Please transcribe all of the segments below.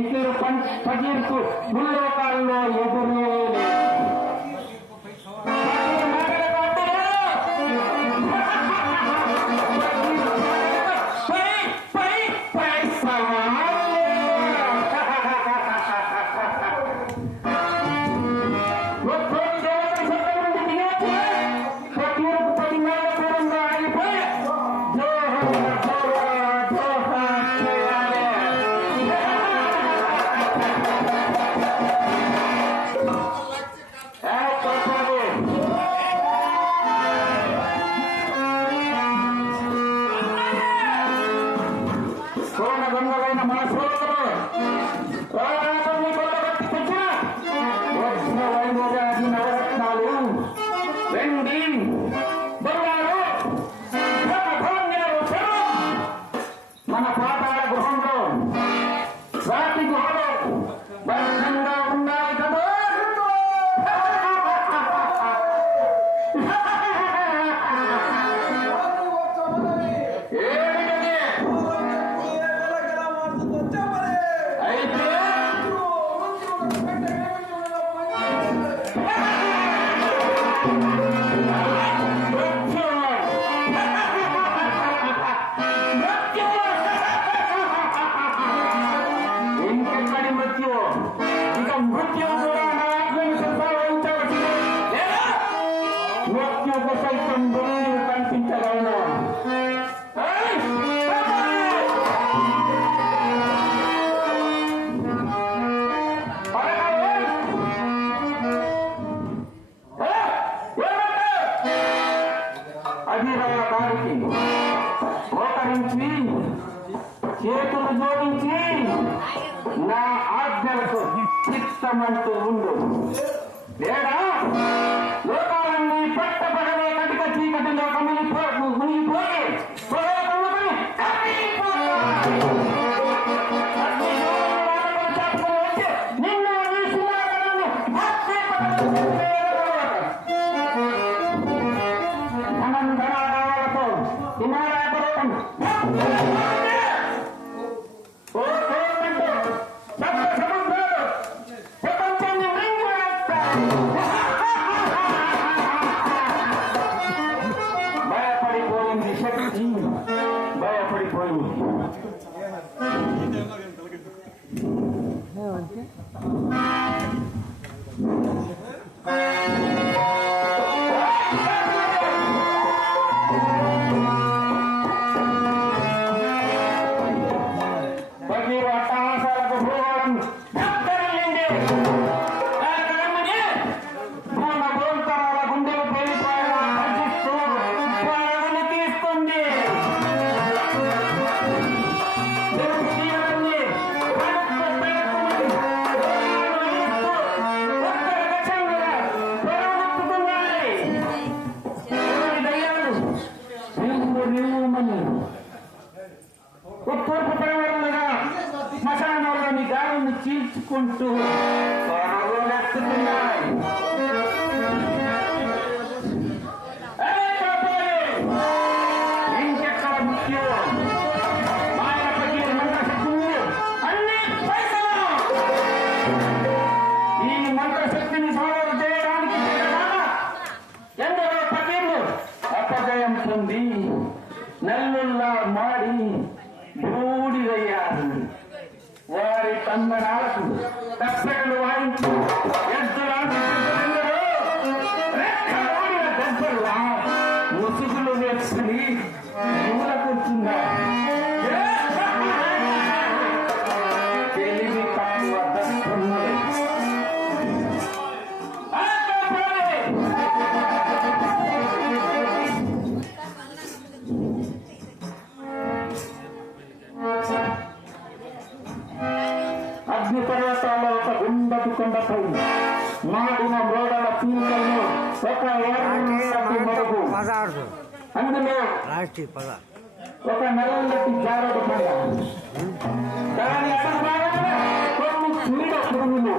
ఇక్కడ పకీర్కు ముల్లోకాల్లో ఎదురు మన పాతాళ గృహంలో రాతి గుహలో భద్రంగా ఉండాలి కదా. అయితే మృత్యుకు సైతం కనిపించగలను. అధిరానికి మోకరించి చేతులు జోడించి నా ఆజ్ఞలకు చిత్తమంటూ ఉండు. లేదా లోకాలన్నీ పట్టబడలే కటిక చీకటిలో మునిగిపోయి నిన్ను ధనంధనాలతో హిమాలయపర్వతం భయపడిపోయింది. శక్తి భయపడిపోయింది. ఉత్తూర్పు పడవలుగా శ్మశానంలోని గాలిని చీల్చుకుంటూ పరుగులెత్తుతున్నాయి. ఇంకెక్కడ ముఖ్యం మాయపతి మంత్రశక్తులు అన్ని పైసలు. ఈ మంత్రశక్తిని సాధన చేయడానికి ఎందరో పకీర్లు అపజయం పొంది నల్లుల్లా మాడి బూడిదయ్యారు. వారి తందనాలకు దర్శకులు వాయించి దెబ్బల్లా ముసుగులు వేసుకుని మూల కూర్చున్నారు. తెలివి తక్కువ దస్తున్నది. అగ్నిపర్వతాల్లో ఒక గుండపు కొండపై మాడిన మోడల పీకలను ఒక మరుగు, అందులో ఒక నల్లటి జారడు పండ, దాని అసలు కొన్ని చీడ పురుగులు.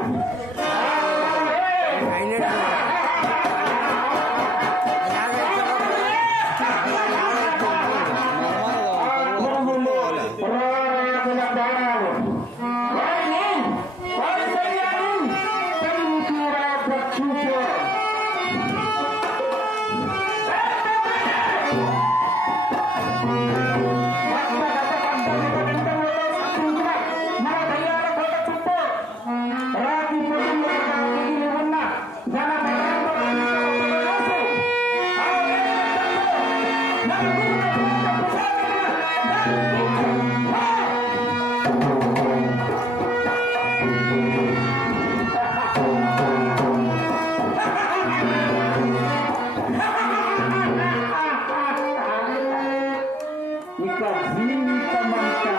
జీవితమంతా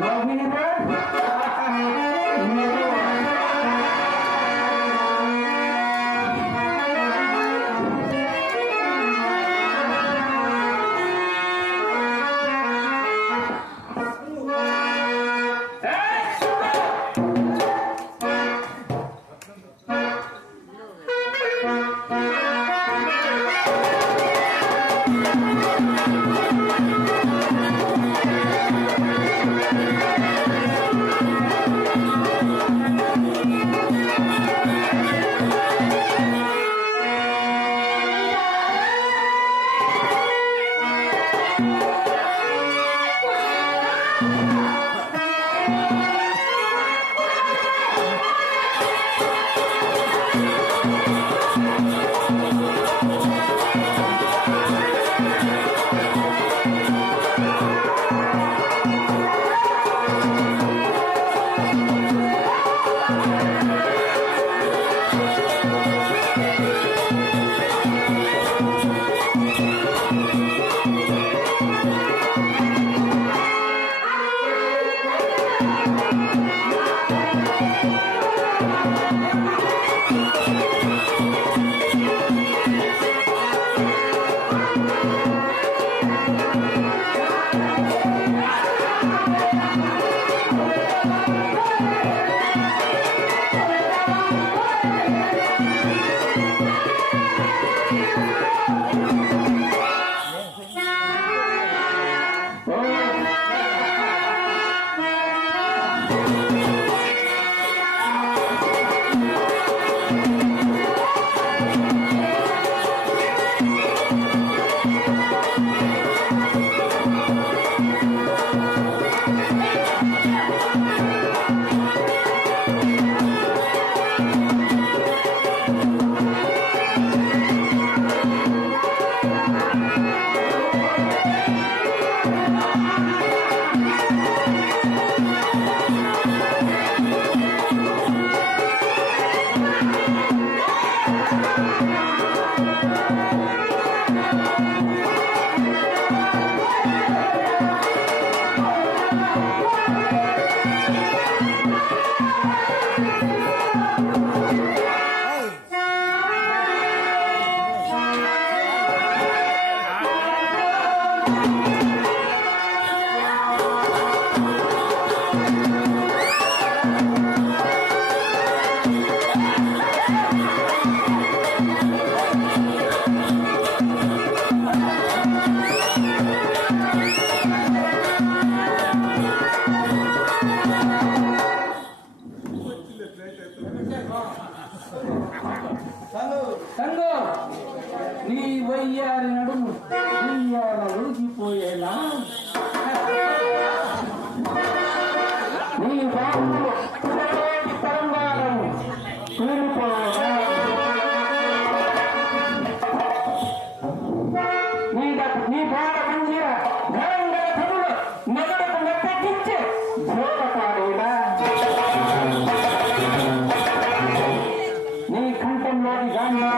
నవ్వినా సంగో నీ వయ్యారి నడుము ఉయ్యాల ఉడిగిపోయేలా నీ బాబులు తరంగాలను కూలిపోయేలా నీ బాధ మందిర ఘనంగా తనులు మెదడుకు మెత్తగించి జోడపాడేలా నీ కంఠంలోని గాంధీ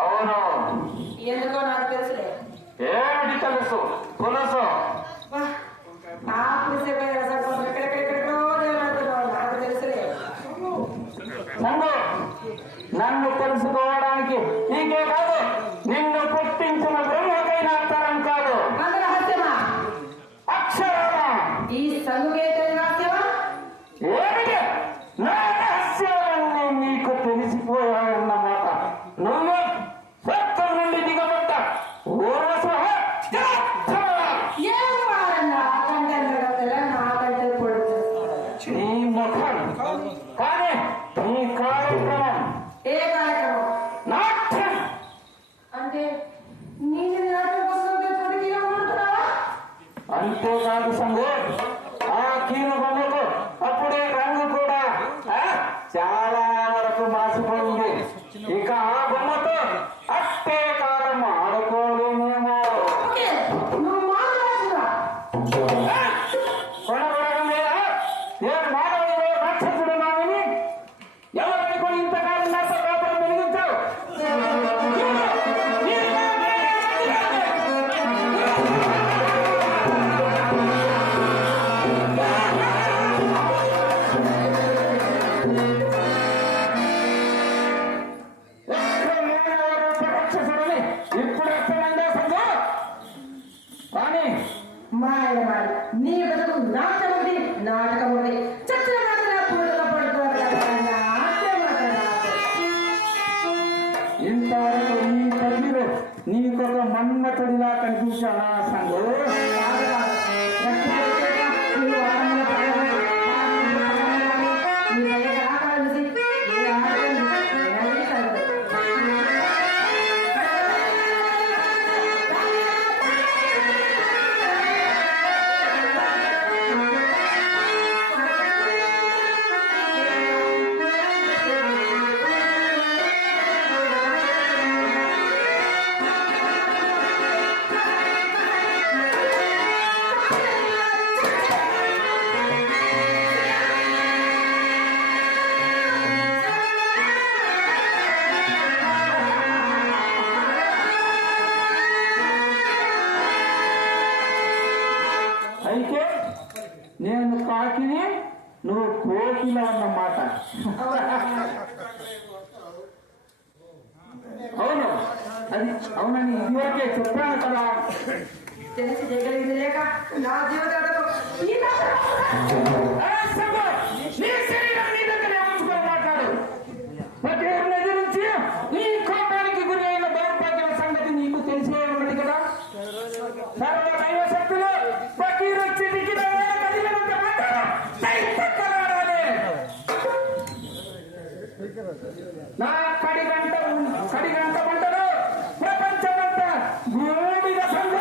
అవును, ఎందుకో నాకు తెలుసులే. ఏమిటి తెలుసు? పులుసు. ఆ పులిసే ఎక్కడెక్కడెక్కడో నాకు తెలుసులే. నన్ను తెలుసుకోవడానికి నీకే కాదు, నిన్ను పుట్టించిన బ్రహ్మకైనా తరం కాదు. అక్షరాలా ఈ సంగుకేత రహస్యమా? ఏమిటి? నా రహస్యాలన్నీ నీకు తెలిసిపోయాయన్నమాట. నువ్వు స్వర్గం నుండి దిగబడ్డ నీ ముఖం కానీ నీ కార్యక్రమం. ఏ కార్యక్రమం? నాట్యం. అంటే నేను అంతేకాదు సంగు, ఆ కీలు బొమ్మకు అప్పుడే రంగు కూడా చాలా వరకు మాసిపోయింది. ఇక ఆ బొమ్మతో అట్టే కాలం ఆడుకోలేమేమో. కొనగొడగలేదా? నేను మానవుడు రాక్షసుడు నాని ఎవరికి ఇంతకాలం నాతో కాపురం వెలిగించావు? ఇప్పుడు ఎక్కడంటే సంజ కానీ మాయమాడి నీ బతుకు నాటకం ఉంది, నాటకం ఉంది. చచ్చిన మాత్రం పూజల పడుకోవాలి. ఇంతవరకు ఈ తల్లిలో నీకొక మన్మతుడిలా కనిపించానా సంగు? అయితే నేను కాకిని, నువ్వు కోకిల అన్నమాట. అవును, అది అవునని ఇదివరకే చెప్పాను కదా. తెలిసి చేయగలిగింది లేక నా జీవితంలో నీ శరీరం నీ దగ్గరే ఉంచుకొని మాట్లాడు. ప్రతి ఎదురించి నీ కోపానికి గురి అయిన దౌర్భాగ్యం సంగతి నీకు తెలిసే ఉన్నది కదా. సర్వదైవ శక్తులు ఫకీరు వచ్చి దిగిన నా కడిగంట మంటలు ప్రపంచమంతా భూమిద సంఘ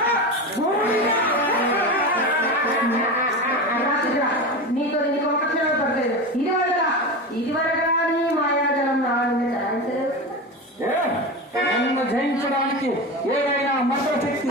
నీతో నీకు ఒక క్షణం పడలేదు. ఇదివరగా నీ మాయాజలం నన్ను జయించడానికి ఏదైనా మంత్రశక్తి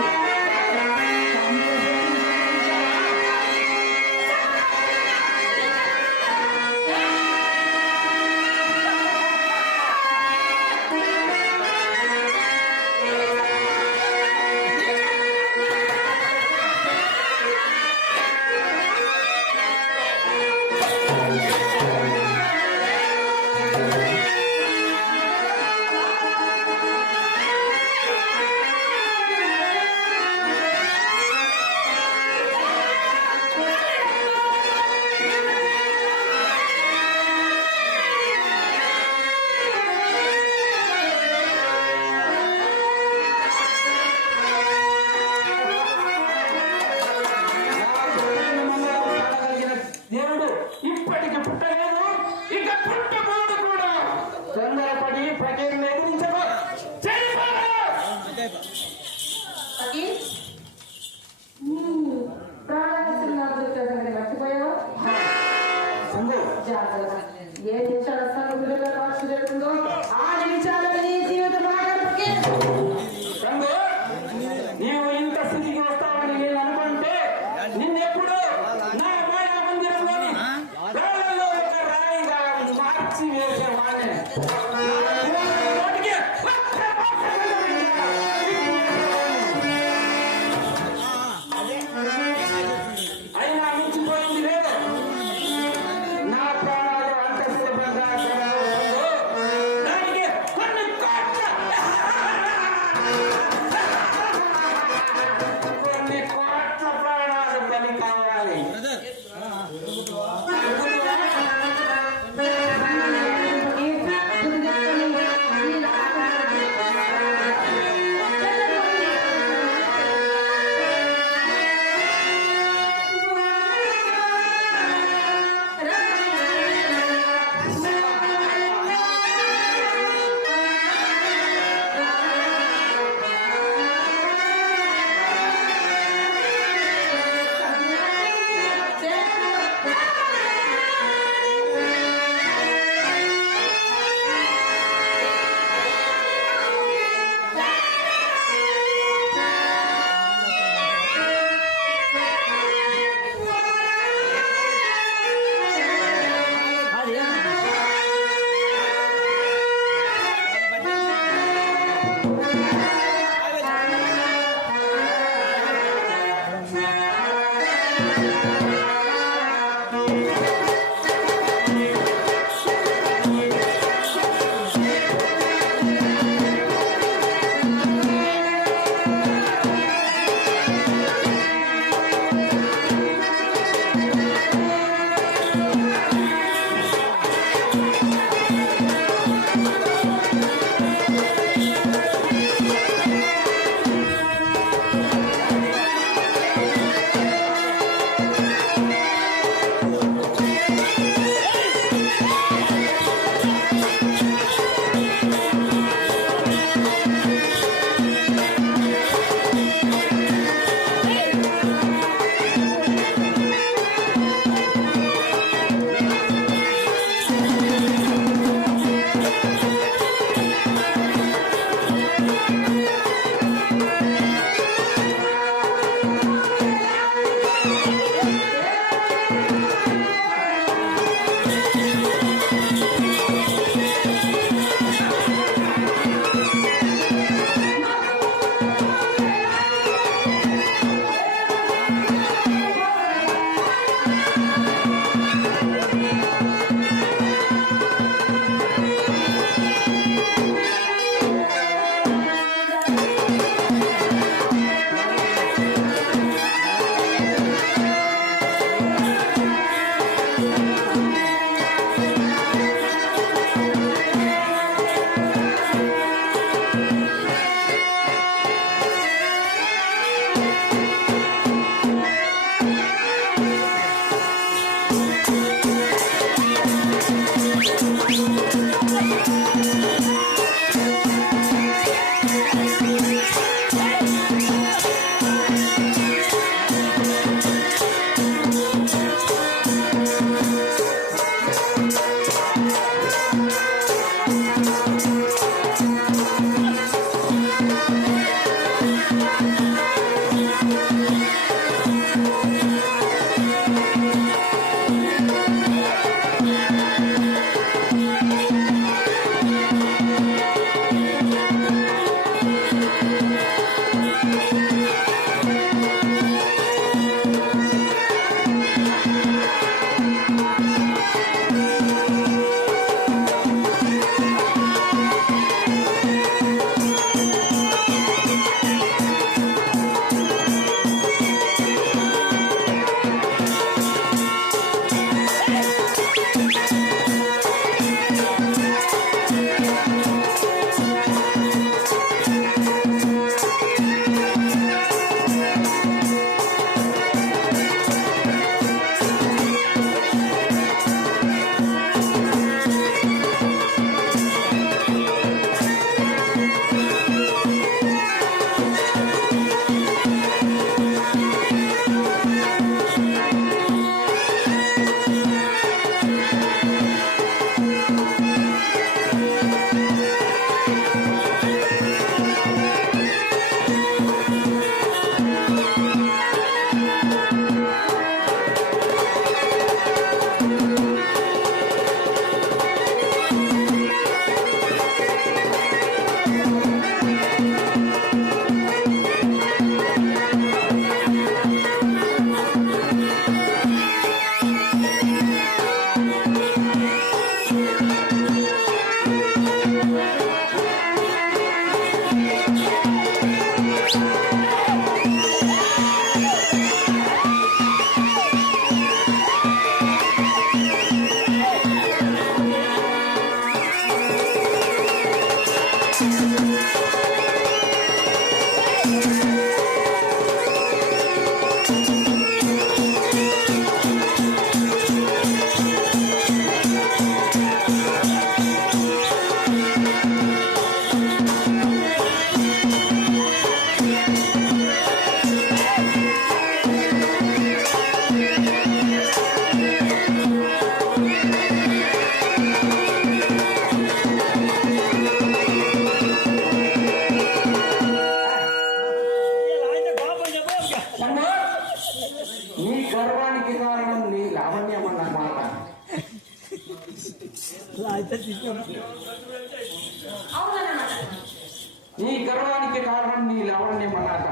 అవునన్నమాట. నీ గర్వానికి కారణం నీ లావణ్యమన్నాక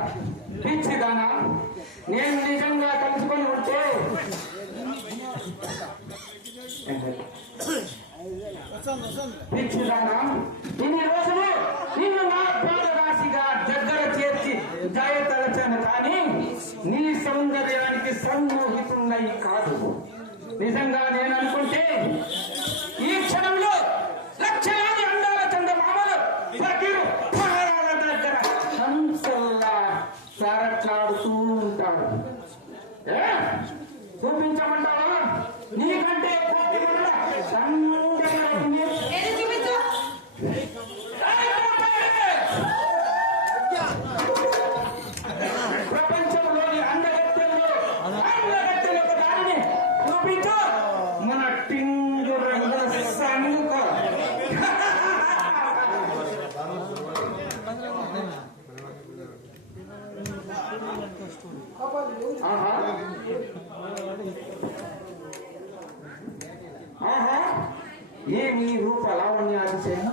పిచ్చిదానా, నేను నిజంగా కలుసుకొని ఉంటే పిచ్చిదానా, ఇన్ని రోజులు నిన్ను నా పాదరాశిగా దగ్గర చేర్చి దయతలచాను, కానీ నీ సౌందర్యానికి సన్మోహితున్నై కాదు. నిజంగా నేను అనుకుంటే ఈ క్షణంలో లక్షలాది అందాల చందమామలు ప్రతిరు పాదాల దగ్గర హంసల్లా సరట్లాడుతూ ఉంటాడు. చూపించమంటావా? నీకంటే కోటి మంది సందర్గా ఉంది. ప్రపంచంలోని అందగత్తెల్లో అందగత్తెలకు దానిని చూపించు. మన టింగు రంగుల సంగుక. ఆహా ఆహా, ఏమి రూప లావణ్యాతిశయం!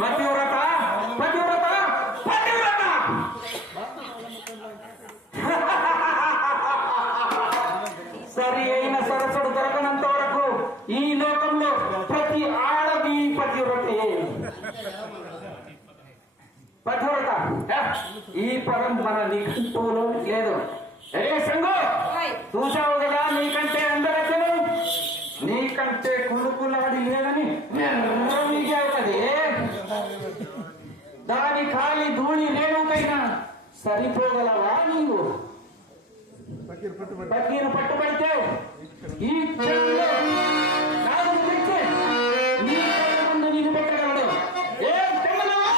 పతివ్రత పతివ్రత పతివ్రత! సరి అయిన సరస్సుడు దొరకనంత వరకు ఈ లోకంలో ప్రతి ఆడది పతివ్రతే. పతివ్రత ఈ పదం మన నిఘంటువులో లేదు. సంగు, చూసావు కదా, నీకంటే అందరూ నీకంటే కొనుక్కులాడి లేదని అది దాని ఖాళీ ధూళి రేణుకైనా సరిపోగలవా నీవు? పక్కీరు పట్టుబడితే ఈ క్షణంలో నాలుగు తెచ్చి నీ కళ్ళ ముందు నీకు పెట్టగలడు. ఏం తెగలవా?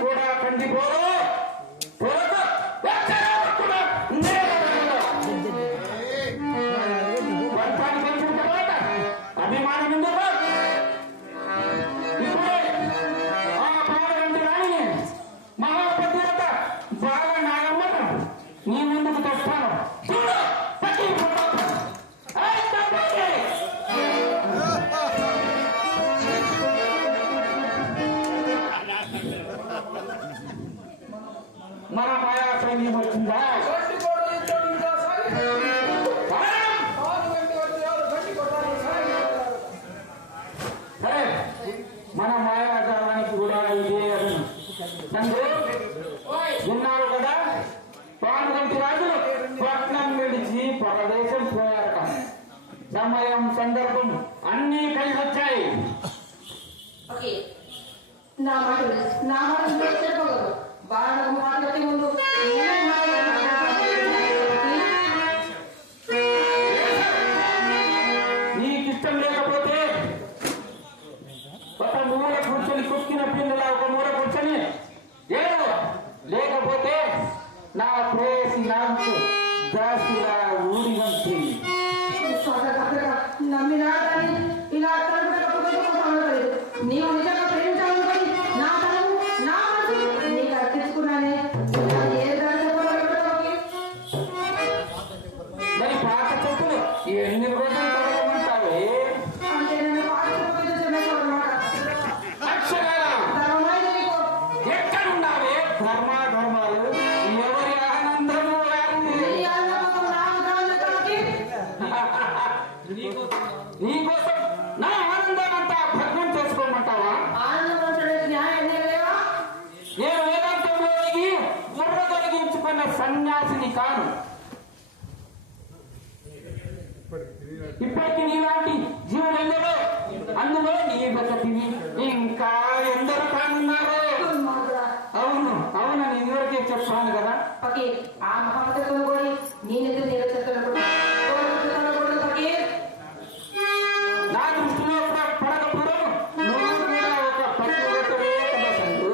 కూడా కందిపోదు వర్షాన్ని పెంచిన తర్వాత అభిమానం ఎందుకు? ఇప్పుడే ఆ పాడగంటి రాణిని మహాపతివ్రత బాగా నాగమ్మను నీ ముందుకు తెస్తాను. చూడు మన మాయా సైన్యం వచ్చిందా? సరే, మన మాయాజాలానికి కూడా ఇదే సంగు విన్నారు కదా, పానుగంటి రాజులు పట్నం విడిచి పరదేశం పోయారట. సమయం సందర్భం అన్నీ కలిసి వచ్చాయి. నా మాట చెప్పగలరు. బాగా మాట్లాడే ముందు నీకిష్టం లేకపోతే ఒక మూల కూర్చొని కుక్కిన పిల్లల ఒక మూల కూర్చొని ఏడు, లేకపోతే నా ప్రేసి నాకు దాసిలా ఊడి వంచి నమ్మినా కానీ ఇలా నీవు నిజంగా ప్రేమించాలనుకొని నా తనము నా మనసు నీకు అర్పించుకున్నానే. మరి పాత చెప్పులు ఎన్ని రోజులు తొలగమంటావే? అంటే నేను పాత ఎక్కడున్నావే ధర్మాధర్మాలు? ఎవరి ఆనందము నీకోసం నా ఆనందానంతా భగ్నం చేసుకోమంటావా? ఆనందం ఉంచడానికి న్యాయం ఏం లేవా? నేను వేదాంతంలో దిగి బుర్ర కలిగించుకున్న సన్యాసిని కాను. ఇప్పటికి నీలాంటి జీవులెందరో, అందులో నీ బతివి ఇంకా ఎందరో కానున్నారు. అవును అవునని ఇదివరకే చెప్పాను కదా. ఫకీర్, ఆ మహమ్మద్ కోరి నేను నిరసనలు ఫకీర్. నా దృష్టిలో పడకపురం నువ్వు కూడా ఒక పతివ్రతవే కదా సంతు.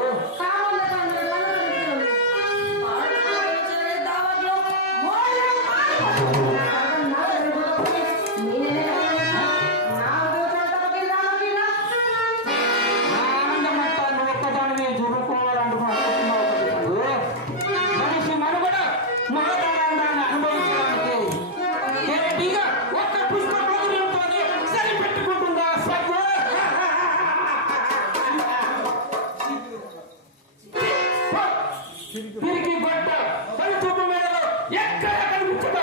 ఆనందమంతా నువ్వు ఒక్కదానివే చూడుకోవాలనుకుంటున్నావు కదా సంతు. మనిషి మనుగడ మహదానందాన్ని అనుభవించడానికి కేవటిగా ఒక్క పుష్ప పౌర్యంతోనే సరిపెట్టుకుంటుందా సగ్గు? తిరిగి గొడ్డ తన చూపు మేడలో ఎక్కడ కనిపించదు.